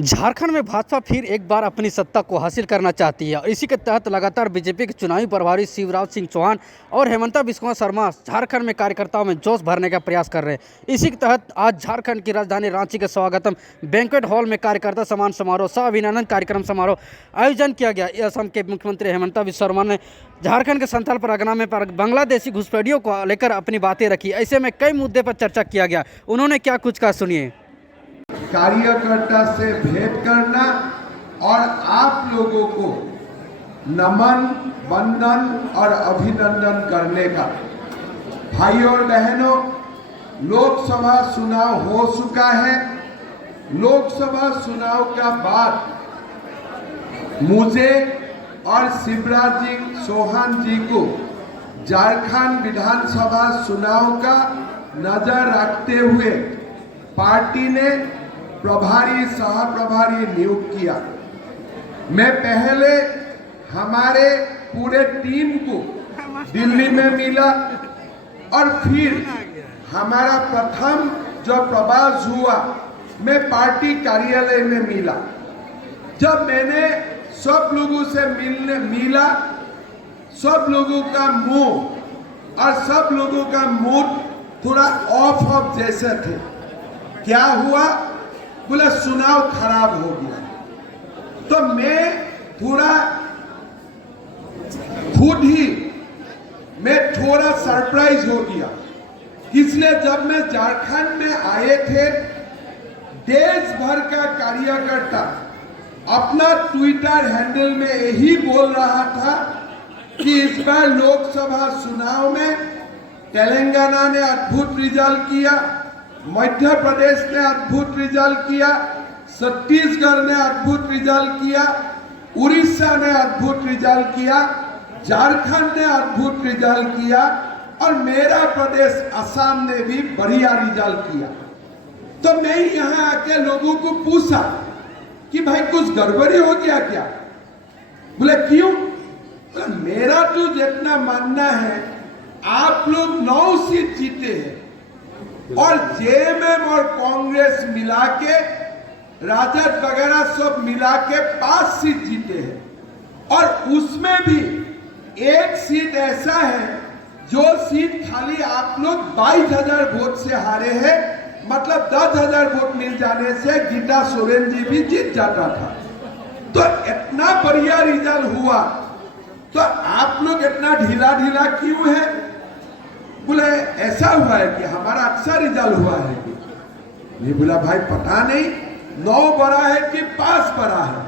झारखंड में भाजपा फिर एक बार अपनी सत्ता को हासिल करना चाहती है और इसी के तहत लगातार बीजेपी के चुनावी प्रभारी शिवराज सिंह चौहान और हेमंता बिस्वा शर्मा झारखंड में कार्यकर्ताओं में जोश भरने का प्रयास कर रहे हैं। इसी के तहत आज झारखंड की राजधानी रांची के स्वागतम बैंक्वेट हॉल में कार्यकर्ता सम्मान समारोह सह अभिनंदन कार्यक्रम समारोह आयोजन किया गया। असम के मुख्यमंत्री हेमंता बिस्वा शर्मा ने झारखंड के संथाल परगना में बांग्लादेशी घुसपैठियों को लेकर अपनी बातें रखी। ऐसे में कई मुद्दे पर चर्चा किया गया। उन्होंने क्या कुछ कहा, सुनिए। कार्यकर्ता से भेंट करना और आप लोगों को नमन, वंदन और अभिनंदन करने का। भाइयों और बहनों, लोकसभा चुनाव हो चुका है। लोकसभा चुनाव का बाद मुझे और शिवराज सिंह चौहान जी को झारखंड विधानसभा चुनाव का नजर रखते हुए पार्टी ने प्रभारी सह प्रभारी नियुक्त किया। मैं पहले हमारे पूरे टीम को दिल्ली में मिला और फिर हमारा प्रथम जो प्रवास हुआ मैं पार्टी कार्यालय में मिला। जब मैंने सब लोगों से मिला, सब लोगों का मुंह और सब लोगों का मूड थोड़ा ऑफ जैसे थे। क्या हुआ? बोला चुनाव खराब हो गया। तो मैं थोड़ा खुद ही थोड़ा सरप्राइज हो गया। इसलिए जब मैं झारखंड में आए थे, देश भर का कार्यकर्ता अपना ट्विटर हैंडल में यही बोल रहा था कि इस बार लोकसभा चुनाव में तेलंगाना ने अद्भुत रिजल्ट किया, मध्य प्रदेश ने अद्भुत रिजल्ट किया, छत्तीसगढ़ ने अद्भुत रिजल्ट किया, उड़ीसा ने अद्भुत रिजल्ट किया, झारखंड ने अद्भुत रिजल्ट किया और मेरा प्रदेश असम ने भी बढ़िया रिजल्ट किया। तो मैं यहाँ आके लोगों को पूछा कि भाई कुछ गड़बड़ी हो गया क्या? बोले क्यों? बोले मेरा तो जितना मानना है आप लोग 9 सीट जीते हैं और जेएमएम और कांग्रेस मिला के, राजद वगैरह सब मिला के 5 सीट जीते हैं और उसमें भी एक सीट ऐसा है जो सीट खाली आप लोग 22,000 वोट से हारे हैं। मतलब 10,000 वोट मिल जाने से गीता सोरेन जी भी जीत जाता था। तो इतना बढ़िया रिजल्ट हुआ तो आप लोग इतना ढीला ढीला क्यों है? बोले ऐसा हुआ है कि हमारा अच्छा रिजल्ट हुआ है कि नहीं? बोला भाई पता नहीं 9 बड़ा है कि 5 बड़ा है।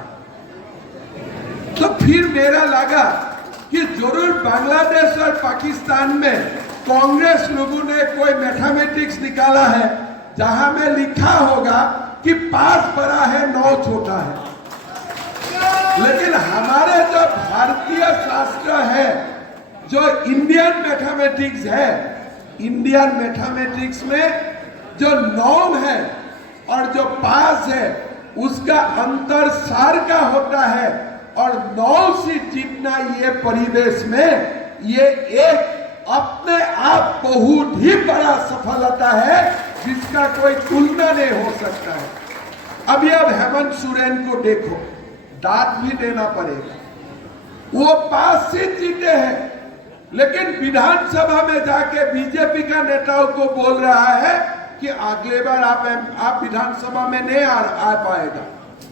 तो फिर मेरा लगा कि जरूर बांग्लादेश और पाकिस्तान में कांग्रेस लोगों ने कोई मैथमेटिक्स निकाला है जहां में लिखा होगा कि 5 बड़ा है 9 छोटा है। लेकिन हमारे जो भारतीय शास्त्र है, जो इंडियन मैथमेटिक्स है, इंडियन मैथमेटिक्स में जो 9 है और जो 5 है उसका अंतर 4 का होता है और 9 सीट जीतना ये परिवेश में ये एक अपने आप बहुत ही बड़ा सफलता है जिसका कोई तुलना नहीं हो सकता है। अभी अब हेमंत सोरेन को देखो, दांत भी देना पड़ेगा। वो 5 सीट जीते हैं लेकिन विधानसभा में जाके बीजेपी का नेताओं को बोल रहा है कि अगले बार आप विधानसभा में नहीं आ पाएगा,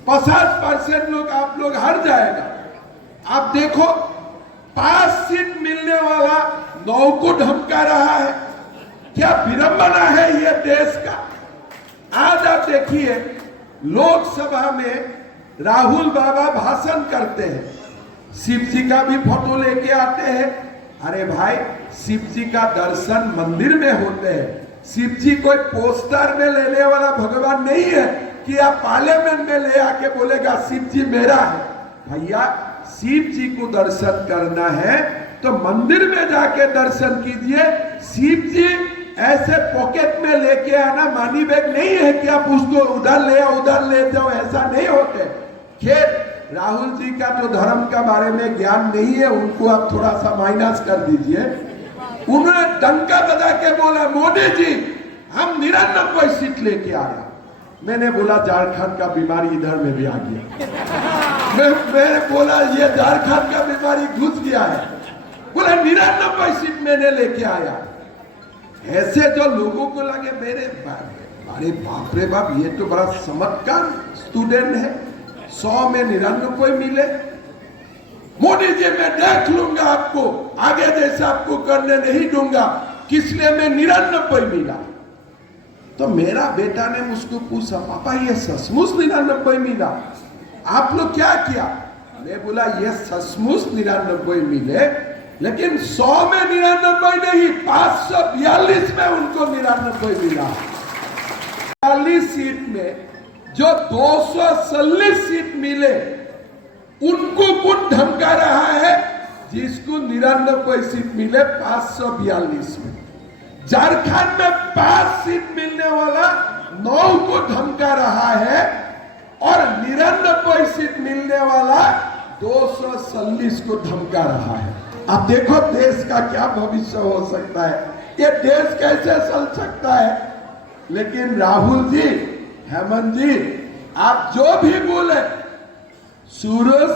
50% लोग आप लोग हार जाएगा। आप देखो 5 सीट मिलने वाला 9 को धमका रहा है। क्या विडंबना है ये देश का। आज आप देखिए लोकसभा में राहुल बाबा भाषण करते हैं, शिव जी का भी फोटो लेके आते हैं। अरे भाई शिव जी का दर्शन मंदिर में होते हैं। शिव जी कोई पोस्टर में लेने वाला भगवान नहीं है कि आप पार्लियामेंट में ले आके बोलेगा शिव जी मेरा है। भैया शिव जी को दर्शन करना है तो मंदिर में जाके दर्शन कीजिए। शिव जी ऐसे पॉकेट में लेके आना मनी बैग नहीं है कि आप उसको उधर ले जाओ, ऐसा नहीं होते। खेत राहुल जी का तो धर्म का बारे में ज्ञान नहीं है, उनको आप थोड़ा सा माइनस कर दीजिए। उन्होंने डंका बजा के बोला मोदी जी हम 99 सीट लेके आ रहे। मैंने बोला झारखंड का बीमारी इधर में भी आ गया। मैंने बोला ये झारखंड का बीमारी घुस गया है। बोला 99 सीट मैंने लेके आया। ऐसे जो लोगों को लगे मेरे अरे बाप रे बाप, ये तो बड़ा चमत्कार स्टूडेंट है, 100 में 99 मिले। मोदी जी मैं देख लूंगा आपको, आगे जैसे आपको करने नहीं दूंगा, किसलिए मैं 99 मिला। तो मेरा बेटा ने मुझको पूछा, पापा ये सचमुच 99 मिला, आप लोग क्या किया? मैं बोला ये सचमुच 99 मिले, लेकिन 100 में 99 नहीं, 542 में उनको 99 मिला। 40 सीट में जो 240 सीट मिले उनको कौन धमका रहा है? जिसको 99 सीट मिले 542 में। झारखंड में 5 सीट मिलने वाला 9 को धमका रहा है और 99 सीट मिलने वाला 240 को धमका रहा है। अब देखो देश का क्या भविष्य हो सकता है, ये देश कैसे चल सकता है। लेकिन राहुल जी, हेमंत जी, आप जो भी बोले, सूरज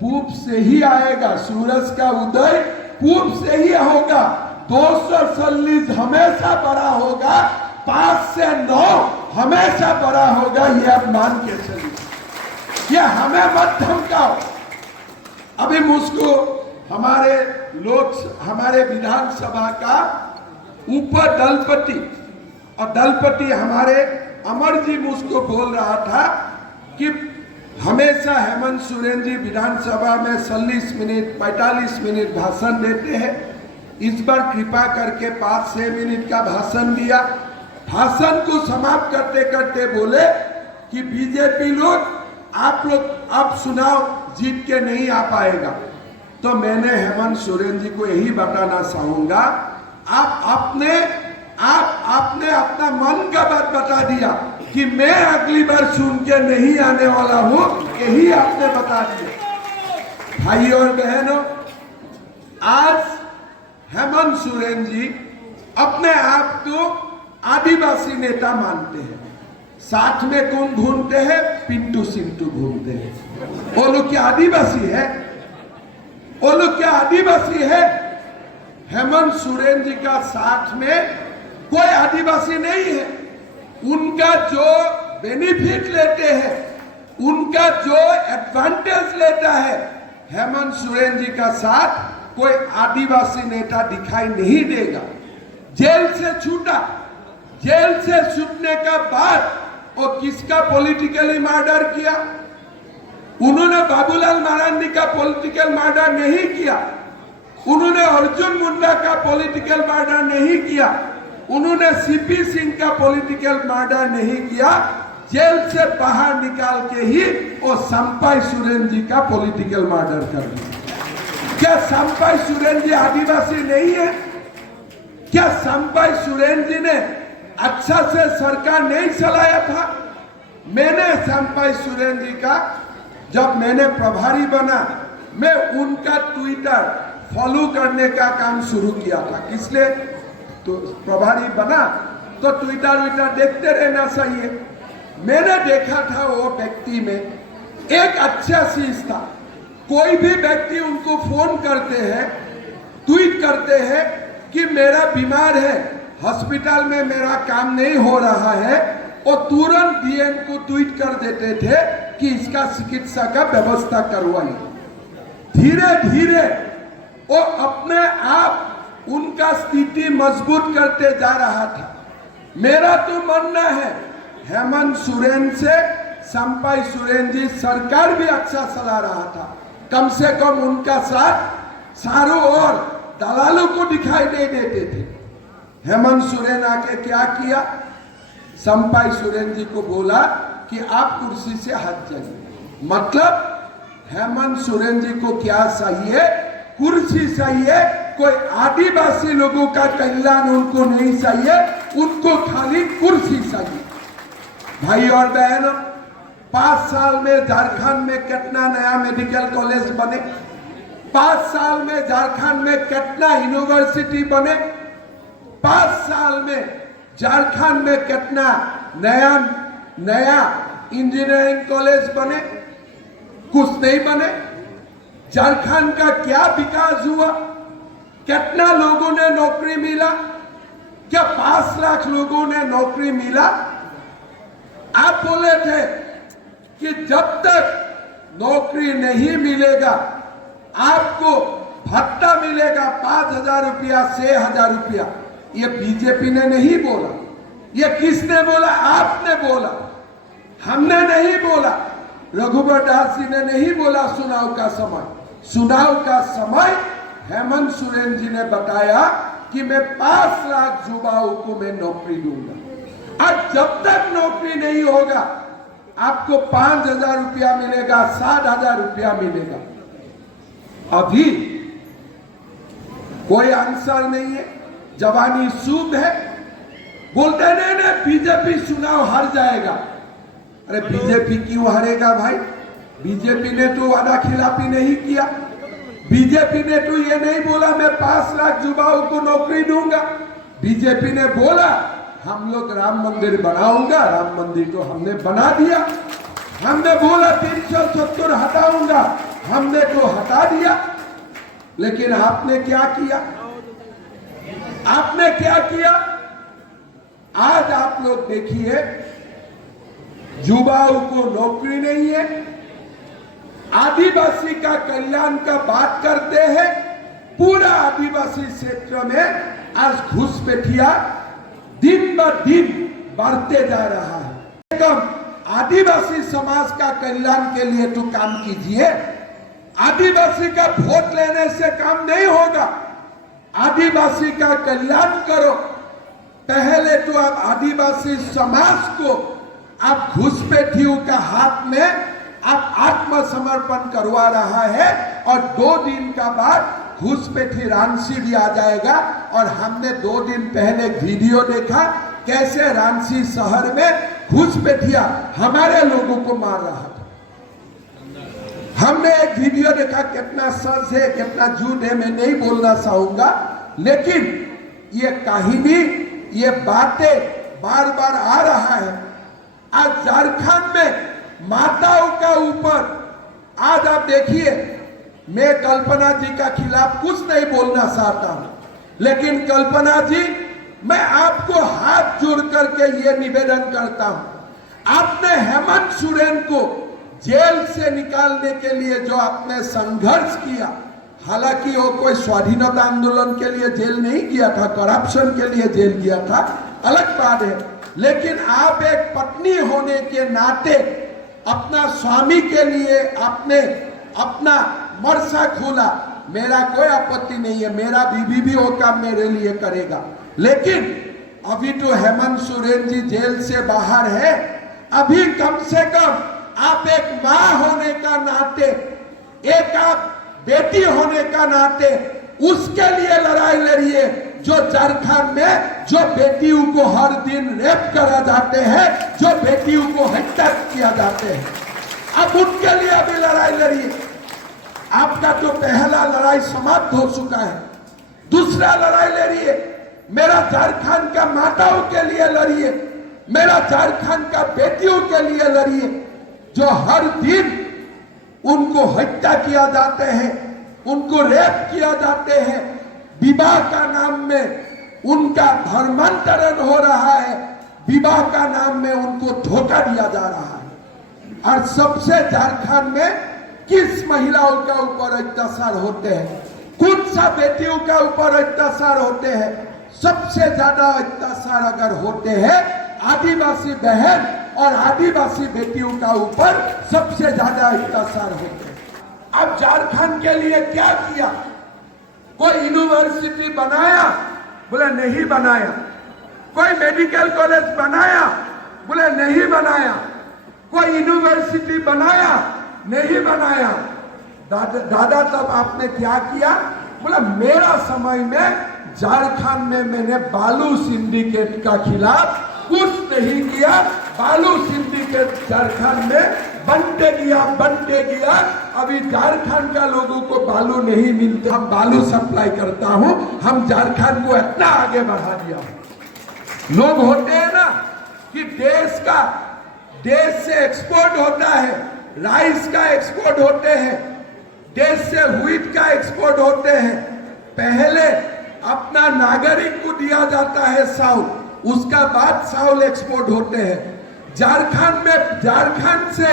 पूर्व से ही आएगा, सूरज का उदय पूर्व से ही होगा। 240 हमेशा बड़ा होगा, 5 से 9 हमेशा बड़ा होगा, ये आप मान के चलिए। ये हमें मत धमकाओ। अभी मुझको हमारे विधानसभा का ऊपर दलपति, और दलपति हमारे अमर जी मुझको बोल रहा था कि हमेशा हेमंत सोरेन जी विधानसभा में 40 मिनट 45 मिनट भाषण देते हैं। इस बार कृपा करके 5-6 मिनट का भाषण दिया। भाषण को समाप्त करते करते बोले कि बीजेपी लोग, आप लोग अब चुनाव जीत के नहीं आ पाएगा। तो मैंने हेमंत सोरेन जी को यही बताना चाहूंगा, आपने अपना मन का बात बता दिया कि मैं अगली बार सुन के नहीं आने वाला हूं, यही आपने बता दिया। भाई और बहनों, आज हेमंत सोरेन जी अपने आप को आदिवासी नेता मानते हैं। साथ में कौन घूमते हैं? पिंटू सिंटू घूमते हैं। वो लोग क्या आदिवासी है? वो लोग क्या आदिवासी है? हेमंत सोरेन जी का साथ में कोई आदिवासी नहीं है। उनका जो बेनिफिट लेते हैं, उनका जो एडवांटेज लेता है, हेमंत सोरेन जी का साथ कोई आदिवासी नेता दिखाई नहीं देगा। जेल से छूटा, जेल से छूटने का बाद वो किसका पॉलिटिकली मर्डर किया? उन्होंने बाबूलाल मरांडी का पॉलिटिकल मर्डर नहीं किया, उन्होंने अर्जुन मुंडा का पॉलिटिकल मर्डर नहीं किया, उन्होंने सीपी सिंह का पॉलिटिकल मर्डर नहीं किया। जेल से बाहर निकाल के ही वो संपाई सोरेन जी का पॉलिटिकल मर्डर कर दिया। क्या संपाई सोरेन जी आदिवासी नहीं है? क्या संपाई सोरेन जी ने अच्छा से सरकार नहीं चलाया था? मैंने संपाई सोरेन जी का, जब मैंने प्रभारी बना, मैं उनका ट्विटर फॉलो करने का काम शुरू किया था। इसलिए तो प्रभारी बना तो ट्विटर देखते रहना चाहिए। मैंने देखा था वो व्यक्ति में एक अच्छा चीज था। कोई भी व्यक्ति उनको फोन करते हैं, ट्वीट करते हैं कि मेरा बीमार है, हॉस्पिटल में मेरा काम नहीं हो रहा है, और तुरंत डीएम को ट्वीट कर देते थे कि इसका चिकित्सा का व्यवस्था करवाइए। धीरे धीरे वो अपने आप उनका स्थिति मजबूत करते जा रहा था। मेरा तो मानना है हेमंत सोरेन से संपाई सोरेन जी सरकार भी अच्छा चला रहा था। कम से कम उनका साथ चारों ओर दलालों को दिखाई नहीं देते थे। हेमंत सोरेन आके क्या किया? संपाई सोरेन जी को बोला कि आप कुर्सी से हट जाइए। मतलब हेमंत सोरेन जी को क्या चाहिए? कुर्सी चाहिए। कोई आदिवासी लोगों का कल्याण उनको नहीं चाहिए, उनको खाली कुर्सी चाहिए। भाई और बहनों, 5 साल में झारखंड में कितना नया मेडिकल कॉलेज बने, 5 साल में झारखंड में कितना यूनिवर्सिटी बने, 5 साल में झारखंड में कितना नया नया इंजीनियरिंग कॉलेज बने, कुछ नहीं बने। झारखंड का क्या विकास हुआ? कितना लोगों ने नौकरी मिला? क्या 5 लाख लोगों ने नौकरी मिला? आप बोले थे कि जब तक नौकरी नहीं मिलेगा आपको भत्ता मिलेगा 5,000 रुपया, 6,000 रुपया। ये बीजेपी ने नहीं बोला, ये किसने बोला? आपने बोला, हमने नहीं बोला। रघुवर दास जी ने नहीं बोला चुनाव का समय। चुनाव का समय हेमंत सोरेन जी ने बताया कि मैं 5 लाख युवाओं को मैं नौकरी दूंगा। और जब तक नौकरी नहीं होगा आपको 5,000 रुपया मिलेगा, 7,000 रुपया मिलेगा। अभी कोई आंसर नहीं है, जवानी सूद है। बोलते नहीं बीजेपी चुनाव हार जाएगा। अरे बीजेपी क्यों हारेगा भाई? बीजेपी ने तो वादा खिलाफी नहीं किया। बीजेपी ने तो ये नहीं बोला मैं 5 लाख युवाओं को नौकरी दूंगा। बीजेपी ने बोला हम लोग राम मंदिर बनाऊंगा। राम मंदिर तो हमने बना दिया। हमने बोला 370 हटाऊंगा, हमने तो हटा दिया। लेकिन आपने क्या किया? आपने क्या किया? आज आप लोग देखिए, युवाओं को नौकरी नहीं है। आदिवासी का कल्याण का बात करते हैं। पूरा आदिवासी क्षेत्र में आज घुसपैठिया दिन ब दिन बढ़ते जा रहा है। कम आदिवासी समाज का कल्याण के लिए तो काम कीजिए। आदिवासी का वोट लेने से काम नहीं होगा। आदिवासी का कल्याण करो। पहले तो आप आदिवासी समाज को आप घुसपैठियों का हाथ में आप आत्मसमर्पण करवा रहा है और 2 दिन का बाद घुसपैठी रांची भी आ जाएगा। और हमने 2 दिन पहले एक वीडियो देखा कैसे रांची शहर में घुसपैठिया हमारे लोगों को मार रहा था। हमने एक वीडियो देखा, कितना सच है कितना झूठ है मैं नहीं बोलना चाहूंगा, लेकिन ये कहानी ये बातें बार बार आ रहा है। आज झारखंड में माताओं का ऊपर, आज आप देखिए, मैं कल्पना जी का खिलाफ कुछ नहीं बोलना चाहता हूं, लेकिन कल्पना जी मैं आपको हाथ जोड़ करके ये निवेदन करता हूं, आपने हेमंत सोरेन को जेल से निकालने के लिए जो आपने संघर्ष किया, हालांकि वो कोई स्वाधीनता आंदोलन के लिए जेल नहीं किया था, करप्शन के लिए जेल किया था, अलग बात है। लेकिन आप एक पत्नी होने के नाते अपना स्वामी के लिए आपने अपना मरसा खोला। मेरा कोई आपत्ति नहीं है, मेरा बीवी भी वो काम मेरे लिए करेगा। लेकिन अभी तो हेमंत सोरेन जी जेल से बाहर है। अभी कम से कम आप एक माँ होने का नाते, एक आप बेटी होने का नाते उसके लिए लड़ाई लड़िए जो झारखंड में जो बेटियों को हर दिन रेप करा जाते हैं, जो बेटियों को हत्या किया जाते हैं, अब उनके लिए अभी लड़ाई लड़िए। आपका जो पहला लड़ाई समाप्त हो चुका है, दूसरा लड़ाई लड़िए। मेरा झारखंड का माताओं के लिए लड़िए, मेरा झारखंड का बेटियों के लिए लड़िए जो हर दिन उनको हत्या किया जाते हैं, उनको रेप किया जाते हैं, विवाह का नाम में उनका धर्मांतरण हो रहा है, विवाह का नाम में उनको धोखा दिया जा रहा है। और सबसे झारखंड में किस महिलाओं का ऊपर अत्याचार होते हैं, कौन सा बेटियों का ऊपर अत्याचार होते हैं? सबसे ज्यादा अत्याचार अगर होते हैं आदिवासी बहन और आदिवासी बेटियों का ऊपर सबसे ज्यादा अत्याचार होते हैं। अब झारखंड के लिए क्या किया? कोई यूनिवर्सिटी बनाया? बोले नहीं बनाया। कोई मेडिकल कॉलेज बनाया? बोले नहीं बनाया। कोई यूनिवर्सिटी बनाया? नहीं बनाया। दादा तब आपने क्या किया? बोला मेरा समय में झारखंड में मैंने बालू सिंडिकेट का खिलाफ कुछ नहीं किया। बालू सिंडिकेट झारखंड में बनते गया। अभी झारखंड का लोगों को बालू नहीं मिलता, हम बालू सप्लाई करता हूं, हम झारखंड को इतना आगे बढ़ा दिया। लोग होते हैं ना कि देश का देश से एक्सपोर्ट होता है, राइस का एक्सपोर्ट होते हैं, देश से व्हीट का एक्सपोर्ट होते हैं। पहले अपना नागरिक को दिया जाता है चावल, उसका बाद चावल एक्सपोर्ट होते हैं। झारखंड से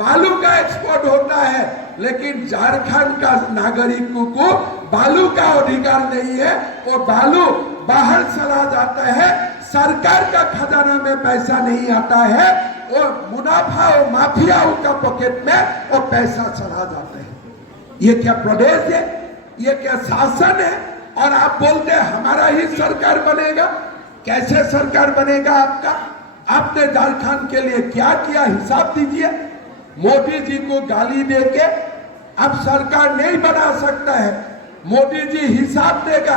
बालू का एक्सपोर्ट होता है, लेकिन झारखंड का नागरिकों को बालू का अधिकार नहीं है। और बालू बाहर चला जाता है, सरकार का खजाना में पैसा नहीं आता है, और मुनाफा और माफियाओं का पॉकेट में और पैसा चला जाता है। ये क्या प्रदेश है? ये क्या शासन है? और आप बोलते हैं हमारा ही सरकार बनेगा। कैसे सरकार बनेगा आपका? आपने झारखंड के लिए क्या किया, हिसाब दीजिए। मोदी जी को गाली देके अब सरकार नहीं बना सकता है। मोदी जी हिसाब देगा,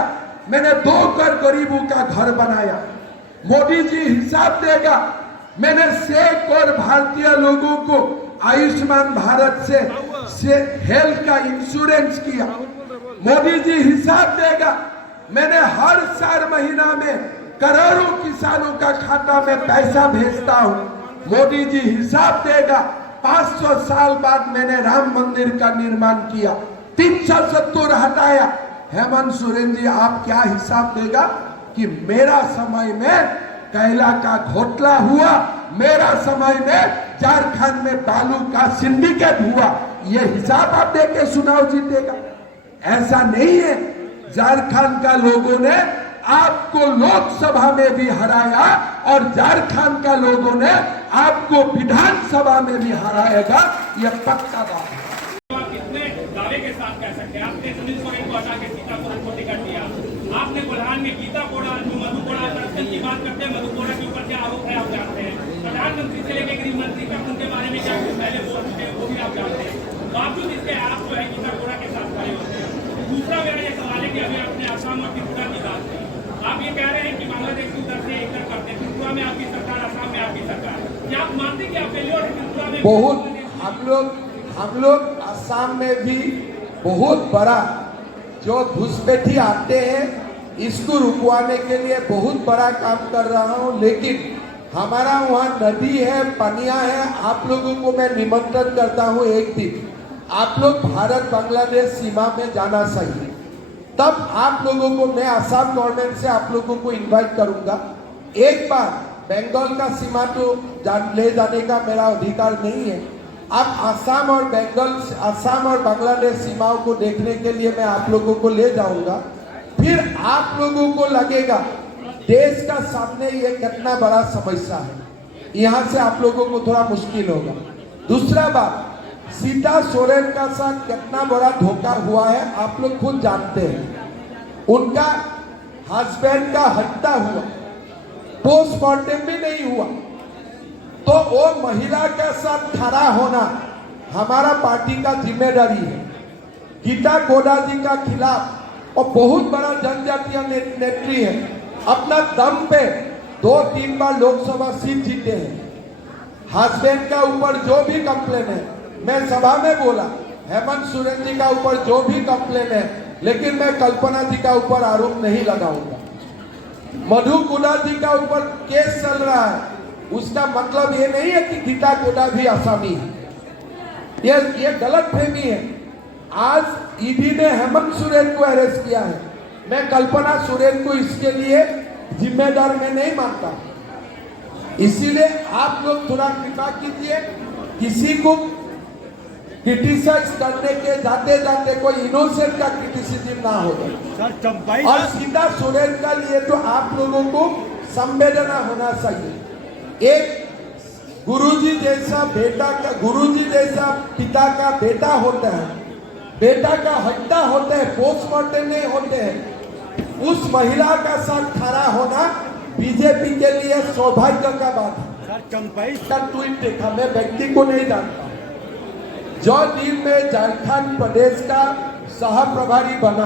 मैंने 2 करोड़ गरीबों का घर बनाया। मोदी जी हिसाब देगा, मैंने 6 करोड़ भारतीय लोगों को आयुष्मान भारत से हेल्थ का इंश्योरेंस किया। मोदी जी हिसाब देगा, मैंने हर 4 महीना में करोड़ों किसानों का खाता में पैसा भेजता हूं। मोदी जी हिसाब देगा, 500 साल बाद मैंने राम मंदिर का निर्माण किया, 370 हटाया। हेमंत सोरेन जी आप क्या हिसाब देगा कि मेरा समय में कैला का घोटाला हुआ, मेरा समय में झारखंड में बालू का सिंडिकेट हुआ? ये हिसाब आप देके चुनाव जीतेगा? ऐसा नहीं है। झारखंड का लोगों ने आपको लोकसभा में भी हराया और झारखंड का लोगों ने आपको विधानसभा में भी हराएगा, यह पक्का बात है। कितने दावे के साथ कह सकते हैं? आपने सुनील सोरेन को हटा के सीता सोरेन को टिकट दिया। आपने बुल्हान में गीता कोड़ा, जो मधु कोड़ा दर्शन की बात करते हैं, मधु कोड़ा के ऊपर क्या आरोप है आप जानते हैं। प्रधानमंत्री से लेकर गृह मंत्री तक उनके बारे में क्या कुछ पहले बोल चुके हैं वो भी आप जानते हैं। बावजूद इसके आप जो है गीता कोड़ा के साथ खड़े होते हैं। दूसरा मेरा ये सवाल है कि अभी आपने आसाम और त्रिपुरा की बात की, आप ये कह रहे हैं कि बांग्लादेश को उधर से इधर करते हैं, त्रिपुरा में आपकी सरकार, आसाम में आपकी सरकार, क्या आप मानते कि आप फेल्योर है त्रिपुरा में? बहुत हम लोग आसाम में भी बहुत बड़ा जो घुसपैठी आते हैं इसको रुकवाने के लिए बहुत बड़ा काम कर रहा हूं। लेकिन हमारा वहाँ नदी है, पनिया है। आप लोगों को मैं निमंत्रण करता हूं, एक दिन आप लोग भारत बांग्लादेश सीमा में जाना चाहिए। तब आप लोगों को मैं आसाम गवर्नमेंट से आप लोगों को इनवाइट करूंगा। एक बार बंगाल का सीमा तो ले जाने का मेरा अधिकार नहीं है। आप आसाम और बांग्लादेश सीमाओं को देखने के लिए मैं आप लोगों को ले जाऊंगा। फिर आप लोगों को लगेगा देश का सामने ये कितना बड़ा समस्या है। यहाँ से आप लोगों को थोड़ा मुश्किल होगा। दूसरा बात, सीता सोरेन का साथ कितना बड़ा धोखा हुआ है आप लोग खुद जानते हैं। उनका हस्बैंड का हत्या हुआ, पोस्टमार्टम भी नहीं हुआ, तो वो महिला के साथ खड़ा होना हमारा पार्टी का जिम्मेदारी है। गीता कोड़ा जी का खिलाफ और बहुत बड़ा जनजातीय नेत्री है, अपना दम पे 2-3 बार लोकसभा सीट जीते हैं। हस्बैंड का ऊपर जो भी कंप्लेन है, मैं सभा में बोला हेमंत सोरेन जी का ऊपर जो भी कंप्लेन है, लेकिन मैं कल्पना जी का ऊपर आरोप नहीं लगाऊंगा। मधु कोड़ा जी का ऊपर केस चल रहा है, उसका मतलब ये नहीं है कि गीता कोड़ा भी आसामी है। ये गलत फहमी है। आज ईडी ने हेमंत सोरेन को अरेस्ट किया है, मैं कल्पना सोरेन को इसके लिए जिम्मेदार मैं नहीं मानता। इसीलिए आप लोग थोड़ा कृपा कीजिए, किसी को क्रिटिसाइज करने के जाते जाते कोई इनोसेंट का क्रिटिसिज्म ना हो जाए। और सीता सोरेन का लिए तो आप लोगों को संवेदना होना चाहिए। एक गुरुजी जैसा बेटा का, गुरुजी जैसा पिता का बेटा होता है, बेटा का हत्या होता है, पोस्टमार्टम नहीं होते हैं। उस महिला का साथ खड़ा होना बीजेपी के लिए सौभाग्य का बात है। का ट्वीट देखा, मैं व्यक्ति को नहीं जानता। जो दिन में झारखंड प्रदेश का सह प्रभारी बना,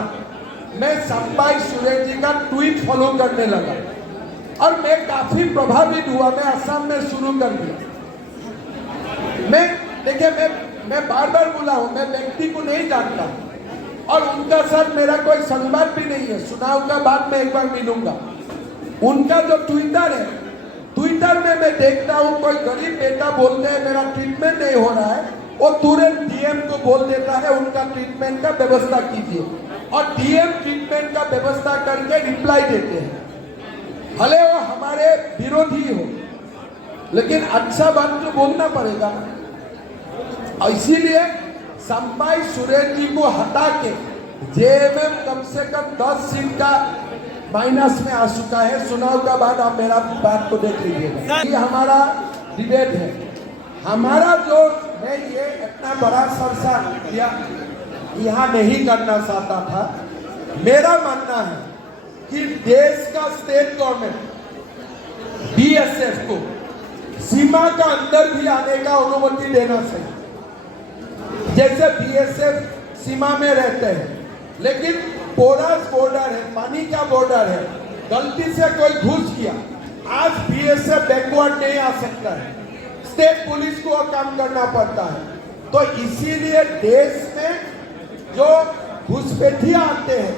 मैं चंपाई सोरेन जी का ट्वीट फॉलो करने लगा और मैं काफी प्रभावित हुआ। मैं असम में शुरू कर दिया। मैं बार बार बोला हूं, मैं व्यक्ति को नहीं जानता और उनका साथ मेरा कोई संवाद भी नहीं है। चुनाव का बाद में एक बार मिलूंगा। उनका जो ट्विटर है, ट्वीट ट्विटर में मैं देखता हूँ कोई गरीब बेटा बोलते हैं मेरा ट्रीटमेंट नहीं हो रहा है, वो तुरंत डीएम को बोल देता है उनका ट्रीटमेंट का व्यवस्था कीजिए, और डीएम ट्रीटमेंट का व्यवस्था करके रिप्लाई देते हैं। भले वो हमारे विरोधी हो, लेकिन अच्छा बात तो बोलना पड़ेगा ना। इसीलिए संपाई सुरेश जी को हटा के जेएमएम कम से कम 10 सीट का माइनस में आ चुका है। चुनाव का बाद आप मेरा बात को देख लीजिएगा। ये हमारा डिबेट है। हमारा जो मैं ये इतना बड़ा सरसा यहाँ नहीं करना चाहता था। मेरा मानना है कि देश का स्टेट गवर्नमेंट बीएसएफ को सीमा का अंदर भी आने का अनुमति देना चाहिए। जैसे बीएसएफ सीमा में रहते हैं, लेकिन पोरस बॉर्डर है, पानी का बॉर्डर है, गलती से कोई घुस गया, आज बीएसएफ बैकवर्ड नहीं आ सकता है, स्टेट पुलिस को काम करना पड़ता है। तो इसीलिए देश में जो घुसपैठिया आते हैं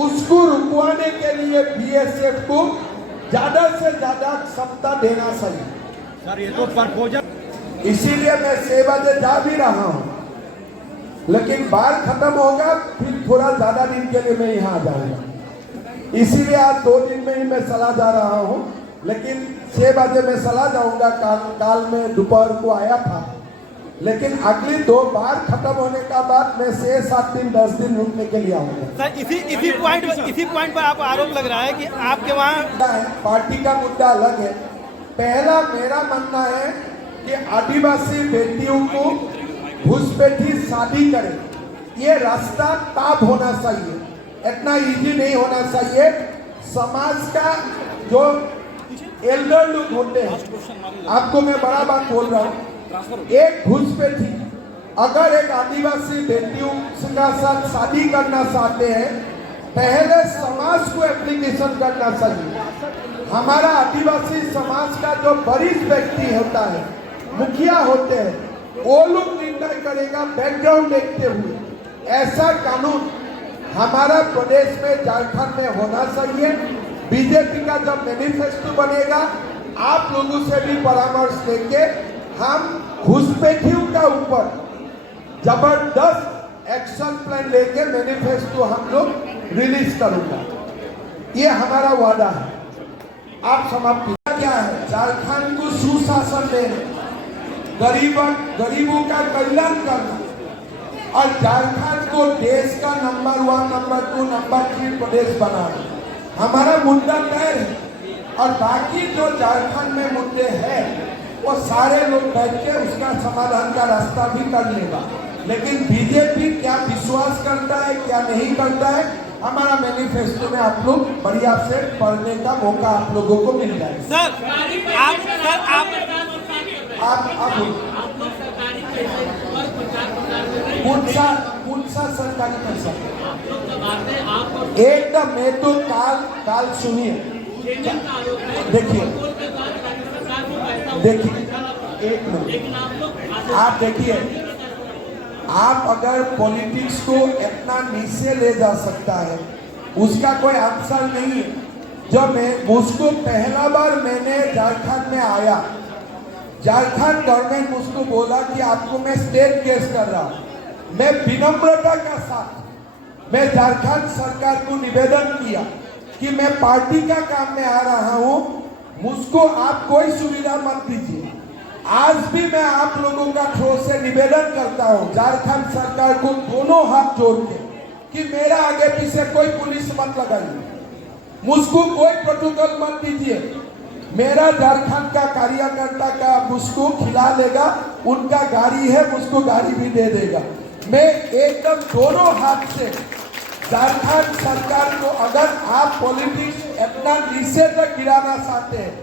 उसको रुकवाने के लिए बीएसएफ को ज्यादा से ज्यादा क्षमता देना चाहिए। सर ये तो प्रपोजल, इसीलिए मैं 6 बजे जा भी रहा हूं, लेकिन बार खत्म होगा फिर थोड़ा ज्यादा दिन के लिए मैं यहाँ आ जाऊंगा। इसीलिए आज 2 दिन में ही मैं चला जा रहा हूँ, लेकिन 6 बजे मैं चला जाऊंगा। काल में दोपहर को आया था, लेकिन अगली 2 बार खत्म होने का बाद मैं 6-7 दिन 10 दिन रुकने के लिए आऊंगा। सर इसी पॉइंट पर आपको आरोप लग रहा है कि आपके वहाँ पार्टी का मुद्दा अलग है। पहला मेरा मानना है कि आदिवासी बेटियों को घुसपैठी शादी करें, ये रास्ता ताब होना चाहिए, इतना इजी नहीं होना चाहिए। समाज का जो एल्डर लोग होते हैं, आपको मैं बड़ा बात बोल रहा हूँ, एक घुसपैठी अगर एक आदिवासी बेटियों का साथ शादी करना चाहते हैं, पहले समाज को एप्लीकेशन करना चाहिए। हमारा आदिवासी समाज का जो वरिष्ठ व्यक्ति होता है, मुखिया होते हैं, वो लोग निर्णय करेगा बैकग्राउंड देखते हुए। ऐसा कानून हमारा प्रदेश में, झारखंड में होना चाहिए। बीजेपी का जब मैनिफेस्टो बनेगा, आप लोगों से भी परामर्श लेके हम घुसपैठियों का ऊपर जबरदस्त एक्शन प्लान लेके मैनिफेस्टो हम लोग रिलीज करूंगा, ये हमारा वादा है। आप समाप्ति क्या है? झारखंड को सुशासन देना, गरीबों का कल्याण करना, और झारखंड को देश का नंबर 1, नंबर 2, नंबर 3 प्रदेश बनाना हमारा मुद्दा तय है। और बाकी जो झारखंड में मुद्दे हैं वो सारे लोग बैठ के उसका समाधान का रास्ता भी कर लेगा। लेकिन बीजेपी क्या विश्वास करता है, क्या नहीं करता है, हमारा मैनिफेस्टो में आप लोग बढ़िया से पढ़ने का मौका आप लोगों को मिल जाएगा। आप कौन सा सरकारी पैसा? एकदम, मैं तो काल सुनिए, देखिए एक मिनट, आप देखिए, आप अगर पॉलिटिक्स को इतना नीचे ले जा सकता है, उसका कोई आंसर नहीं है। जब मैं मुझको पहला बार मैंने झारखंड में आया, झारखंड गवर्नमेंट मुझको बोला कि आपको मैं स्टेट केस कर रहा हूं। मैं विनम्रता का साथ मैं झारखंड सरकार को निवेदन किया कि मैं पार्टी का काम में आ रहा हूं, मुझको आप कोई सुविधा मत दीजिए। आज भी मैं आप लोगों का थ्रो से निवेदन करता हूं झारखंड सरकार को दोनों हाथ जोड़ के कि मेरा आगे पीछे कोई पुलिस मत लगाइए, मुझको कोई प्रोटोकॉल मत दीजिए। मेरा झारखंड का कार्यकर्ता का मुझको खिला लेगा, उनका गाड़ी है, मुझको गाड़ी भी दे देगा। मैं एकदम दोनों हाथ से झारखंड सरकार को, अगर आप पॉलिटिक्स इतना नीचे तक गिराना चाहते हैं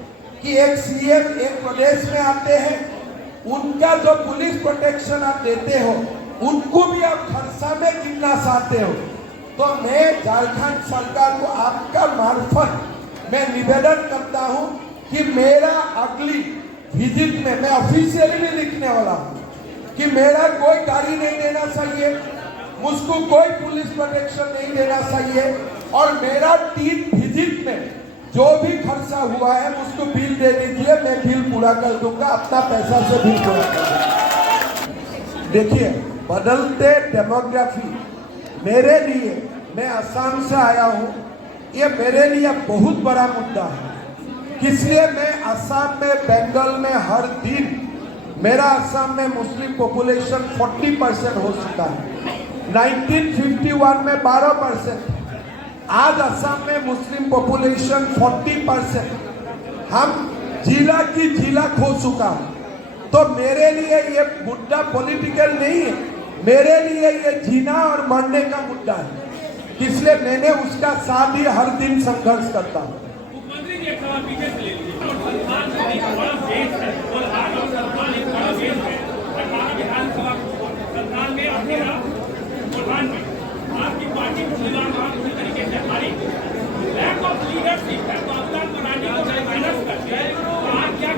कि एक सीएम एक प्रदेश में आते हैं, उनका जो पुलिस प्रोटेक्शन आप देते हो, उनको भी आप खर्चा में गिनना चाहते हो, तो मैं झारखंड सरकार को आपका मार्फत मैं निवेदन करता हूं कि मेरा अगली विजिट में मैं ऑफिशियली भी लिखने वाला हूं कि मेरा कोई गाड़ी नहीं देना चाहिए, मुझको कोई पुलिस प्रोटेक्शन नहीं देना चाहिए, और मेरा टीम विजिट में जो भी खर्चा हुआ है उसको बिल दे दीजिए, मैं बिल पूरा कर दूंगा, अपना पैसा से बिल पूरा कर दूंगा। देखिए, बदलते डेमोग्राफी मेरे लिए, मैं असम से आया हूँ, ये मेरे लिए बहुत बड़ा मुद्दा है। इसलिए मैं असम में, बंगाल में हर दिन, मेरा असम में मुस्लिम पॉपुलेशन 40% हो चुका है। 1951 में 12%, आज असम में मुस्लिम पॉपुलेशन 40%। हम जिला की जिला खो चुका। तो मेरे लिए ये मुद्दा पॉलिटिकल नहीं है, मेरे लिए ये जीना और मरने का मुद्दा है। इसलिए मैंने उसका साथ ही हर दिन संघर्ष करता हूँ। मुख्यमंत्री जी एक सवाल पीछे से ले लीजिए। संस्थान में एक बड़ा बेस है और आज और संस्थान एक बड़ा बेस है। 18 विधानसभा संस्थान में अकेला प्रधान में आपकी पार्टी मुसलमान वहाँ पूरी तरीके से हारी। लैक ऑफ लीडरशिप है, तो अफगान मराठी को माइनस करते हैं। तो आप क्या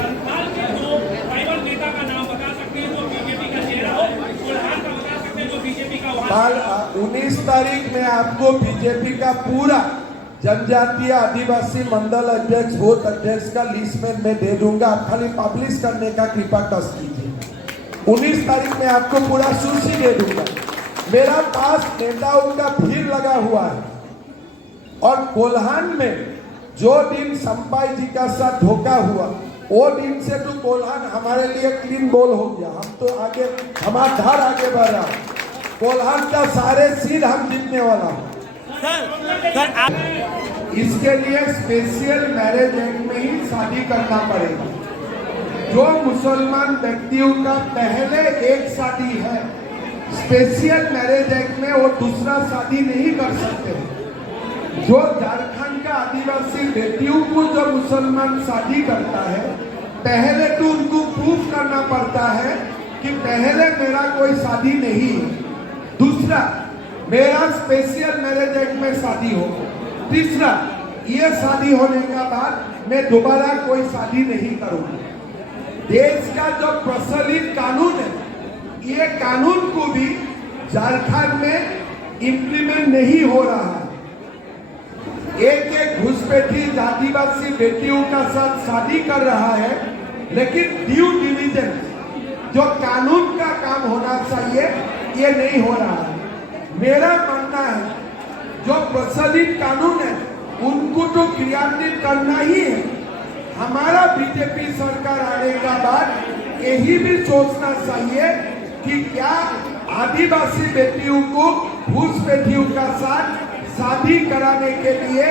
संस्थान के जो ट्राइबल नेता का नाम बता सकते हैं जो बीजेपी का चेहरा हो, प्रधान का बता सकते हैं जो बीजेपी का कल 19 तारीख में आपको बीजेपी का पूरा जनजातीय आदिवासी मंडल अध्यक्ष, बूथ अध्यक्ष का लिस्ट में मैं दे दूंगा। आप खाली पब्लिश करने का कृपा कर कीजिए। 19 तारीख में आपको पूरा सूची दे दूंगा। मेरा पास नेताओं का भीड़ लगा हुआ है। और कोल्हान में जो दिन संपाई जी का साथ धोखा हुआ, वो दिन से तो कोल्हान हमारे लिए क्लीन बोल हो गया। हम तो आगे, हमारा धार आगे बढ़ रहा। कोल्हान का सारे सीट हम जीतने वाला हूँ। इसके लिए स्पेशल मैरिज एक्ट में ही शादी करना पड़ेगा। जो मुसलमान व्यक्तियों का पहले एक शादी है, स्पेशल मैरिज एक्ट में वो दूसरा शादी नहीं कर सकते। जो झारखंड का आदिवासी बेटियों को जो मुसलमान शादी करता है, पहले तो उनको प्रूफ करना पड़ता है कि पहले मेरा कोई शादी नहीं है, दूसरा मेरा स्पेशल मैरिज एक्ट में शादी हो, तीसरा ये शादी होने का बाद मैं दोबारा कोई शादी नहीं करूंगा। देश का जो प्रचलित कानून है, ये कानून को भी झारखंड में इम्प्लीमेंट नहीं हो रहा है। एक एक घुसपैठी आदिवासी बेटियों का साथ शादी कर रहा है, लेकिन ड्यू डिलिजेंस जो कानून का काम होना चाहिए ये नहीं हो रहा है। मेरा मानना है जो प्रचलित कानून है उनको तो क्रियान्वित करना ही है। हमारा बीजेपी सरकार आने का बाद यही भी सोचना चाहिए कि क्या आदिवासी बेटियों को घुसपैठियों का साथ शादी कराने के लिए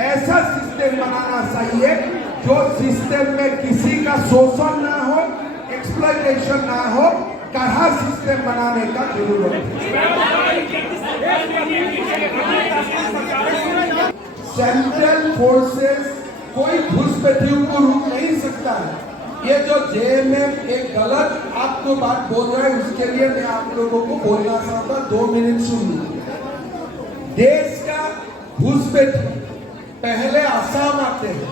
ऐसा सिस्टम बनाना चाहिए जो सिस्टम में किसी का शोषण ना हो, एक्सप्लॉयटेशन ना हो। कड़ा सिस्टम बनाने का जरूरत है। सेंट्रल फोर्सेस कोई घुसपैठियों को रोक नहीं सकता है। ये जो जेएमएम एक गलत आपको बात बोल रहा है, उसके लिए मैं आप लोगों को बोलना चाहता हूं। 2 मिनट सुनिए। देश का घुसपैठी पहले आसाम आते हैं,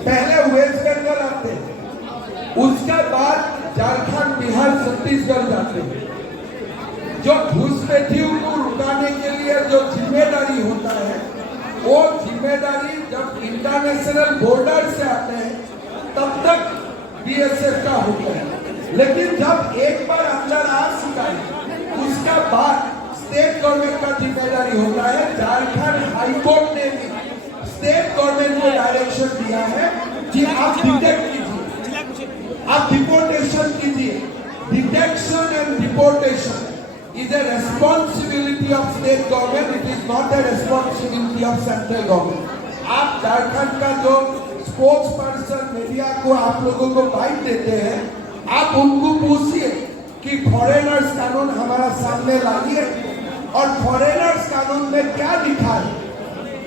पहले वेस्ट बंगाल आते हैं, उसके बाद झारखंड, बिहार, छत्तीसगढ़ जाते हैं। जो घुसपैठियों को रुकाने के लिए जो जिम्मेदारी होता है, वो जिम्मेदारी जब इंटरनेशनल बॉर्डर से आते हैं तब तक बीएसएफ का होता है। लेकिन जब एक बार अंदर आ चुका है, उसका बाद स्टेट गवर्नमेंट का जिम्मेदारी होता है। झारखंड हाईकोर्ट ने भी स्टेट गवर्नमेंट को डायरेक्शन दिया है कि आप डिटेक्ट कीजिए, आप डिपोर्टेशन कीजिए। Detection and deportation is a responsibility of state government, it is not a responsibility of central government. आप झारखंड का जो स्पोक्स पर्सन मीडिया को आप लोगों को बाइट देते हैं, आप उनको पूछिए कि फॉरेनर्स कानून हमारा सामने लाइए और फॉरेनर्स कानून में क्या लिखा है।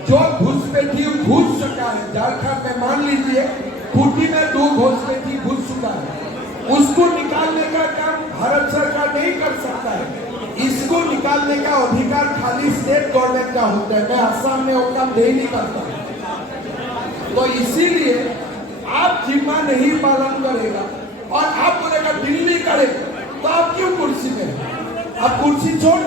जो घुसपैठी घुस सका है झारखंड में, मान लीजिए खूंटी में 2 घुसपैठी घुस चुका है, उसको निकालने का काम भारत सरकार नहीं कर सकता है। इसको निकालने का अधिकार खाली स्टेट गवर्नमेंट का होता है। मैं आसाम में वो काम नहीं करता। तो इसीलिए आप जिम्मा नहीं पालन करेगा और आप बोलेगा दिल्ली करेगा, तो आप क्यों कुर्सी में? आप कुर्सी छोड़